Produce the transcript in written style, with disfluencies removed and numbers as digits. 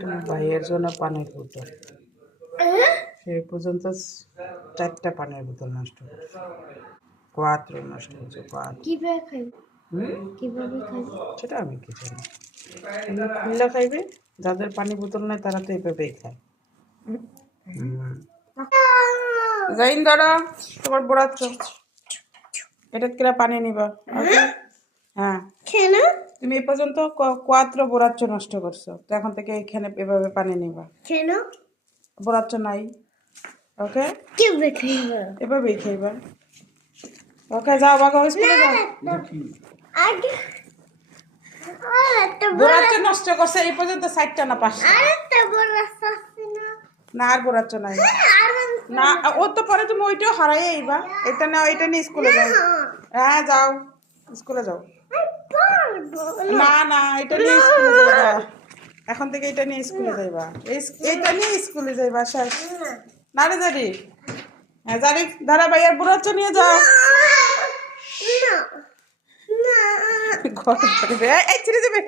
তোমার ভাইয়ের জন্য পানির বোতল সেই পর্যন্ত 4টা পানির বোতল নষ্ট করছে, 4 নষ্ট করছে। কিভাবে খাই? কিভাবে খাই সেটা আমি কি জানি। খুল্লা খাইবে, যাদের পানি বোতল নেই তারা তো এইভাবেই খায়। যাইন ধরো তোমার বোড়াচ্ছ, এটা কেরা পানি নিবা। হ্যাঁ কেন? তুমি এই পর্যন্ত 4 বোড়াচ্ছ নষ্ট করছো, তো এখন থেকে এখানে এভাবে পানি নিবা। কেন? বোড়াচ্ছ নাই, ওকে কিভাবে খাইব? এভাবেই খাইবা। ওকে যাও বাবা, স্কুলে যাও। আগে বোড়াচ্ছ নষ্ট করছে এই পর্যন্ত 4টা না 5টা। আরেকটা বড় আছে না? না আর বোড়াচ্ছ নাই না, ও তো পরে তুমি ওইটাও হারাই আইবা। এটা নাও, এটা নিয়ে স্কুলে যাও। হ্যাঁ যাও, স্কুলে যাও। না না, এটা নিয়ে স্কুলে যাইবা, এখন থেকে এটা নিয়ে স্কুলে যাইবা। এইটা নিয়ে স্কুলে যাইবা শেষ। না রে জারি, হ্যাঁ জারি ধারা ভাইয়ার বুড়াচ্ছ নিয়ে যাও। ঘর ধরবে, এই ছিঁড়ে যাবে।